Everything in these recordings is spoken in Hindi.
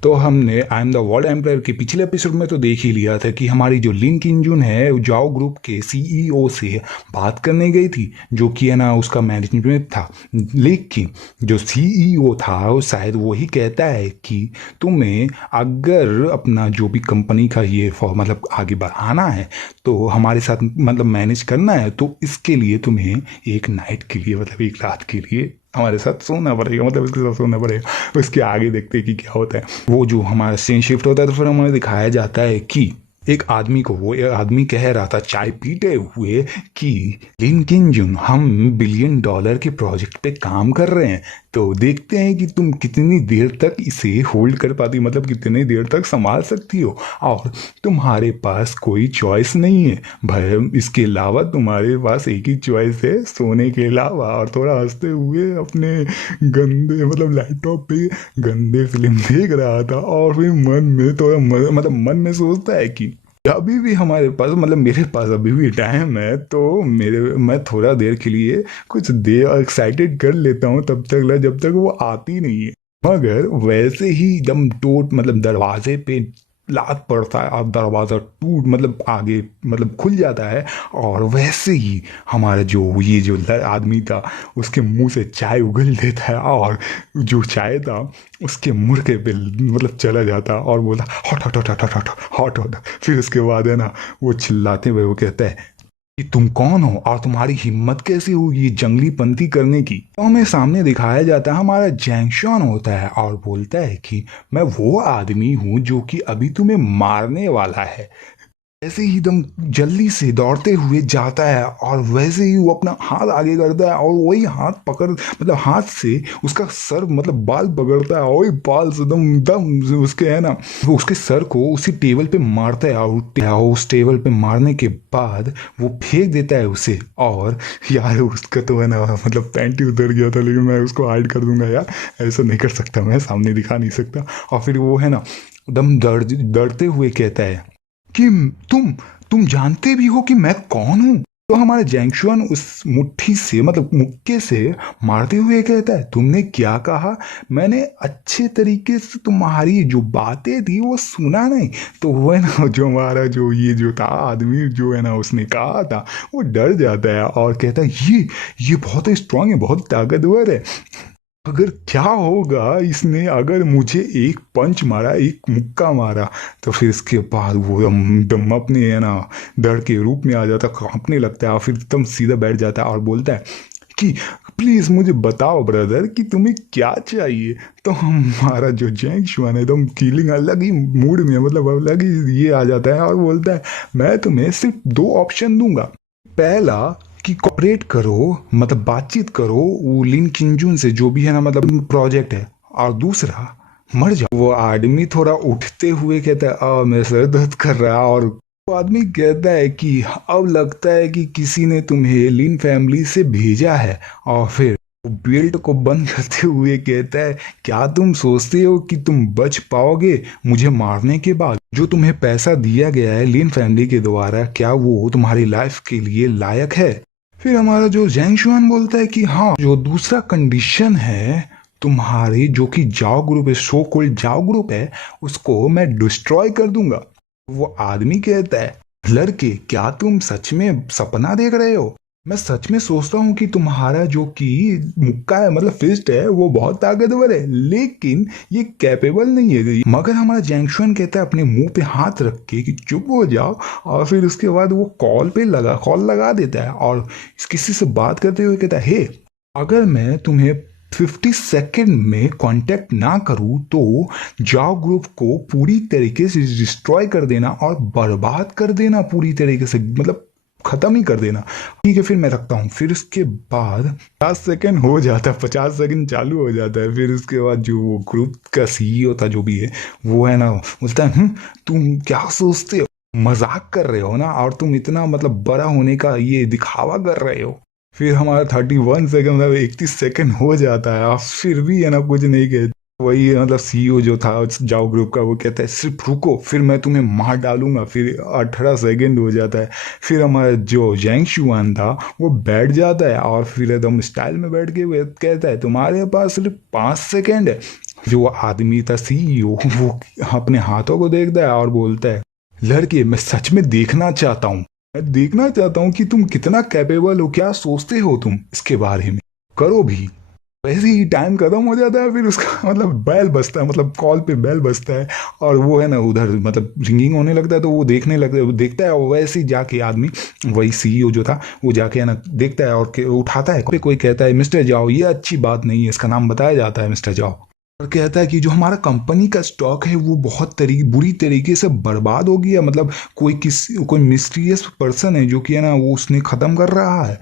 तो हमने I am the world empire के पिछले एपिसोड में तो देख ही लिया था कि हमारी जो लिंक इंजुन है जाओ ग्रुप के सीईओ से बात करने गई थी, जो कि है ना उसका मैनेजमेंट था। लेकिन जो सीईओ था वो शायद वही कहता है कि तुम्हें अगर अपना जो भी कंपनी का ये मतलब आगे बढ़ाना है, तो हमारे साथ मतलब मैनेज करना है, तो इसके लिए तुम्हें एक नाइट के लिए मतलब एक रात के लिए हमारे साथ सोना पड़ेगा, मतलब इसके साथ सोना पड़ेगा। उसके आगे देखते हैं कि क्या होता है। वो जो हमारा सीन शिफ्ट होता है तो फिर हमें दिखाया जाता है कि एक आदमी को वो एक आदमी कह रहा था चाय पीते हुए कि लिन किंजुन हम $1 बिलियन के प्रोजेक्ट पे काम कर रहे हैं, तो देखते हैं कि तुम कितनी देर तक इसे होल्ड कर पाती, मतलब कितनी देर तक संभाल सकती हो। और तुम्हारे पास कोई चॉइस नहीं है भाई, इसके अलावा तुम्हारे पास एक ही चॉइस है सोने के अलावा। और थोड़ा हंसते हुए अपने गंदे मतलब लैपटॉप पे गंदे फिल्म देख रहा था, और फिर मन में थोड़ा मतलब मन में सोचता है कि अभी भी हमारे पास मतलब मेरे पास अभी भी टाइम है, तो मैं थोड़ा देर के लिए कुछ देर एक्साइटेड कर लेता हूँ तब तक जब तक वो आती नहीं है। मगर वैसे ही एकदम टोट मतलब दरवाजे पे लात पड़ता है और दरवाज़ा टूट मतलब आगे मतलब खुल जाता है। और वैसे ही हमारा जो ये जो आदमी था उसके मुंह से चाय उगल देता है, और जो चाय था उसके मुर्के पे मतलब चला जाता और बोला hot hot hot hot hot hot hot. फिर उसके बाद है ना वो चिल्लाते हुए वो कहता है कि तुम कौन हो और तुम्हारी हिम्मत कैसी हुई ये जंगली पंथी करने की। तो हमें सामने दिखाया जाता है हमारा जैंगशॉन होता है और बोलता है कि मैं वो आदमी हूँ जो कि अभी तुम्हें मारने वाला है। ऐसे ही एकदम जल्दी से दौड़ते हुए जाता है और वैसे ही वो अपना हाथ आगे करता है और वही हाथ पकड़ मतलब हाथ से उसका सर मतलब बाल पकड़ता है और वही बाल से एकदम एकदम उसके है ना वो उसके सर को उसी टेबल पे मारता है। और उस टेबल पे मारने के बाद वो फेंक देता है उसे। और यार उसका तो है ना मतलब पैंट ही उतर गया था, लेकिन मैं उसको हाइड कर दूंगा यार, ऐसा नहीं कर सकता, मैं सामने दिखा नहीं सकता। और फिर वो है ना एकदम डरते हुए कहता है कि तुम जानते भी हो कि मैं कौन हूं। तो हमारे जैंगशुआन उस मुट्ठी से मतलब मुक्के से मारते हुए कहता है तुमने क्या कहा, मैंने अच्छे तरीके से तुम्हारी जो बातें थी वो सुना नहीं। तो वो है ना जो हमारा जो ये जो था आदमी जो है ना उसने कहा था वो डर जाता है और कहता है ये बहुत स्ट्रांग है, बहुत ताकतवर है। अगर क्या होगा इसने अगर मुझे एक पंच मारा एक मुक्का मारा, तो फिर इसके बाद वो एकदम अपने है ना डर के रूप में आ जाता, कांपने लगता है और फिर एकदम सीधा बैठ जाता है और बोलता है कि प्लीज मुझे बताओ ब्रदर कि तुम्हें क्या चाहिए। तो हमारा जो जैंग शुआन है एकदम फीलिंग अलग ही मूड में मतलब अलग ही ये आ जाता है और बोलता है मैं तुम्हें सिर्फ दो ऑप्शन दूंगा। पहला कि कॉपरेट करो मतलब बातचीत करो वो लिन किंजुन से जो भी है ना मतलब प्रोजेक्ट है, और दूसरा मर जाओ। वो आदमी थोड़ा उठते हुए कहता है मेरा सर दर्द कर रहा है। और वो आदमी कहता है कि अब लगता है कि किसी ने तुम्हें लिन फैमिली से भेजा है। और फिर वो बेल्ट को बंद करते हुए कहता है क्या तुम सोचते हो कि तुम बच पाओगे मुझे मारने के बाद? जो तुम्हें पैसा दिया गया है लिन फैमिली के द्वारा क्या वो तुम्हारी लाइफ के लिए लायक है? फिर हमारा जो जैंग शुआन बोलता है कि हाँ जो दूसरा कंडीशन है तुम्हारी जो कि जाओ ग्रुप है शो कोल्ड जाओ ग्रुप है उसको मैं डिस्ट्रॉय कर दूंगा। वो आदमी कहता है लड़के क्या तुम सच में सपना देख रहे हो? मैं सच में सोचता हूँ कि तुम्हारा जो कि मुक्का है मतलब फिस्ट है वो बहुत ताकतवर है, लेकिन ये कैपेबल नहीं है। मगर हमारा जैंगशुन कहता है अपने मुंह पे हाथ रख के कि चुप हो जाओ। और फिर उसके बाद वो कॉल लगा देता है और किसी से बात करते हुए कहता है हे अगर मैं तुम्हें 50 सेकेंड में कांटेक्ट ना करूं तो जाओ ग्रुप को पूरी तरीके से डिस्ट्रॉय कर देना और बर्बाद कर देना, पूरी तरीके से मतलब खत्म ही कर देना। ठीक है फिर मैं रखता हूँ। फिर उसके बाद 50 सेकेंड हो जाता है, 50 सेकेंड चालू हो जाता है। फिर उसके बाद जो वो ग्रुप का सीईओ था जो भी है वो है ना बोलता है तुम क्या सोचते हो, मजाक कर रहे हो ना, और तुम इतना मतलब बड़ा होने का ये दिखावा कर रहे हो। फिर हमारा 31 सेकेंड मतलब 31 सेकेंड हो जाता है और फिर भी है ना कुछ नहीं कहते। वही मतलब सीईओ जो था जाओ ग्रुप का वो कहता है सिर्फ रुको फिर मैं तुम्हें मार डालूंगा। फिर 18 सेकेंड हो जाता है। फिर हमारा जो जैंग शुआन था वो बैठ जाता है और फिर एकदम स्टाइल में बैठ के वो कहता है तुम्हारे पास सिर्फ 5 सेकेंड है, जो आदमी था सीईओ, वो अपने हाथों को देखता है और बोलता है, लड़के मैं सच में देखना चाहता हूँ, मैं देखना चाहता हूँ कि तुम कितना कैपेबल हो, क्या सोचते हो तुम इसके बारे में, करो भी। वैसे ही टाइम खत्म हो जाता है, फिर उसका मतलब बेल बजता है, मतलब कॉल पे बेल बजता है, और वो है ना उधर मतलब रिंगिंग होने लगता है, तो वो देखने लगता है, वो देखता है, और वैसे ही जाके आदमी, वही सीईओ जो था, वो जाके है ना देखता है और उठाता है, कोई कहता है मिस्टर जाओ, ये अच्छी बात नहीं है, इसका नाम बताया जाता है मिस्टर जाओ, और कहता है कि जो हमारा कंपनी का स्टॉक है वो बहुत बुरी तरीके से बर्बाद हो गया, मतलब कोई मिस्टीरियस पर्सन है जो कि है ना वो उसने खत्म कर रहा है,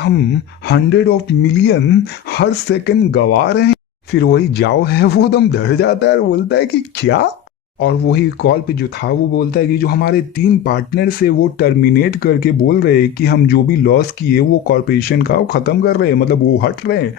हम 100 ऑफ मिलियन हर सेकंड गवा रहे हैं। फिर वही जाओ है वो दम डर जाता है और बोलता है कि क्या, और वही कॉल पे जो था वो बोलता है कि जो हमारे 3 पार्टनर से वो टर्मिनेट करके बोल रहे हैं कि हम जो भी लॉस किए वो कॉरपोरेशन का वो खत्म कर रहे हैं, मतलब वो हट रहे हैं।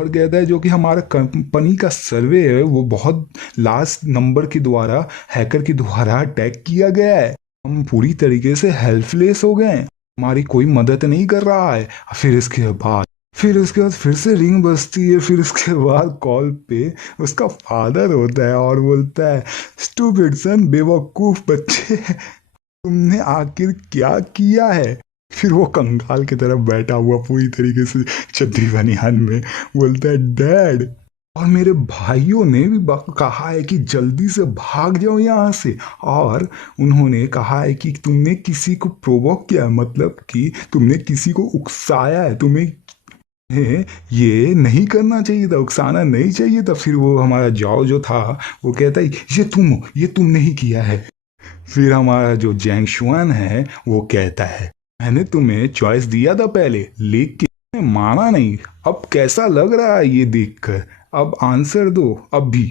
और कहता है जो कि हमारा कंपनी का सर्वे है वो बहुत लास्ट नंबर के द्वारा, हैकर के द्वारा अटैक किया गया है, हम पूरी तरीके से हेल्पलेस हो गए हैं, हमारी कोई मदद नहीं कर रहा है। फिर उसके बाद फिर से रिंग बजती है, फिर उसके बाद कॉल पे उसका फादर होता है और बोलता है, स्टूपिड सन, बेवकूफ बच्चे, तुमने आखिर क्या किया है। फिर वो कंगाल की तरफ बैठा हुआ पूरी तरीके से चड्डी बनियान में बोलता है, डैड और मेरे भाइयों ने भी कहा है कि जल्दी से भाग जाओ यहाँ से, और उन्होंने कहा है कि तुमने किसी को प्रोवोक किया, मतलब कि तुमने किसी को उकसाया है, तुम्हें ये नहीं करना चाहिए था, उकसाना नहीं चाहिए था। फिर वो हमारा जाओ जो था वो कहता है, ये तुम हो, ये तुमने ही किया है। फिर हमारा जो जैंग शुआन है वो कहता है, मैंने तुम्हें चॉइस दिया था पहले, लेकिन तुमने माना नहीं, अब कैसा लग रहा है ये देखकर, अब आंसर दो अब भी।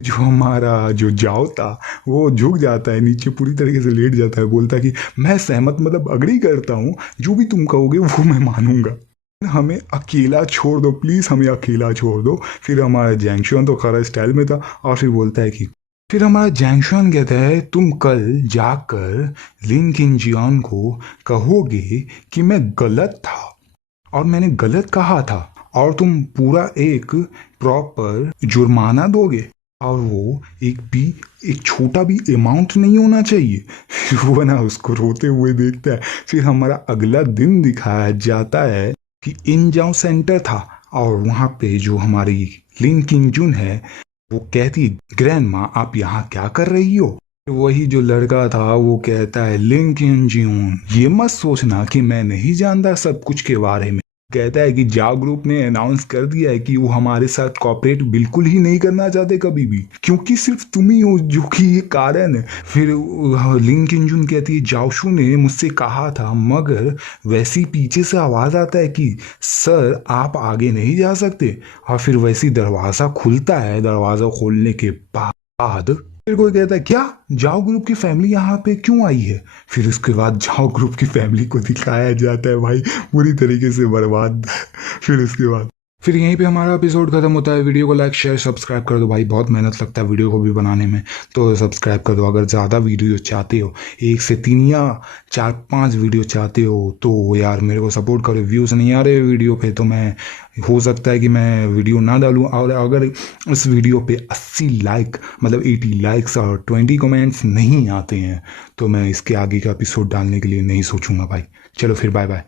जो हमारा जो जाओ था वो झुक जाता है नीचे, पूरी तरीके से लेट जाता है, बोलता है कि मैं सहमत, मतलब अग्री करता हूँ, जो भी तुम कहोगे वो मैं मानूंगा, हमें अकेला छोड़ दो प्लीज, हमें अकेला छोड़ दो। फिर हमारा जैंगशुआन तो खरा स्टाइल में था, और फिर बोलता है कि, फिर हमारा जैंगशुआन कहता है, तुम कल जाकर लिन किंजियान को कहोगे कि मैं गलत था और मैंने गलत कहा था, और तुम पूरा एक प्रॉपर जुर्माना दोगे, और वो एक छोटा भी अमाउंट नहीं होना चाहिए। फिर वो ना उसको रोते हुए देखता है। फिर हमारा अगला दिन दिखाया जाता है कि इंजाओ सेंटर था, और वहाँ पे जो हमारी लिन किंगजुन है वो कहती, ग्रैंड माँ आप यहाँ क्या कर रही हो। वही जो लड़का था वो कहता है, लिन किंगजुन ये मत सोचना कि मैं नहीं जानता सब कुछ के बारे में। कहता है कि जाओ ग्रुप ने अनाउंस कर दिया है कि वो हमारे साथ कॉपरेट बिल्कुल ही नहीं करना चाहते कभी भी, क्योंकि सिर्फ तुम ही हो जो कि ये कारण है। फिर लिंग किंजुन कहती है, जाओशु ने मुझसे कहा था, मगर वैसी पीछे से आवाज आता है कि सर आप आगे नहीं जा सकते, और फिर वैसी दरवाजा खुलता है, दरवाजा खोलने के बाद फिर कोई कहता है, क्या जाओ ग्रुप की फैमिली यहाँ पे क्यों आई है। फिर उसके बाद जाओ ग्रुप की फैमिली को दिखाया जाता है भाई पूरी तरीके से बर्बाद। फिर यहीं पे हमारा एपिसोड खत्म होता है। वीडियो को लाइक शेयर सब्सक्राइब कर दो भाई, बहुत मेहनत लगता है वीडियो को भी बनाने में, तो सब्सक्राइब कर दो। अगर ज़्यादा वीडियो चाहते हो, 1 से 3 या 4-5 वीडियो चाहते हो, तो यार मेरे को सपोर्ट करो। व्यूज़ नहीं आ रहे वीडियो पे तो मैं, हो सकता है कि मैं वीडियो ना डालूँ, और अगर इस वीडियो पे 80 लाइक, मतलब 80 लाइक्स और 20 कमेंट्स नहीं आते हैं तो मैं इसके आगे का एपिसोड डालने के लिए नहीं सोचूंगा भाई। चलो फिर बाय बाय।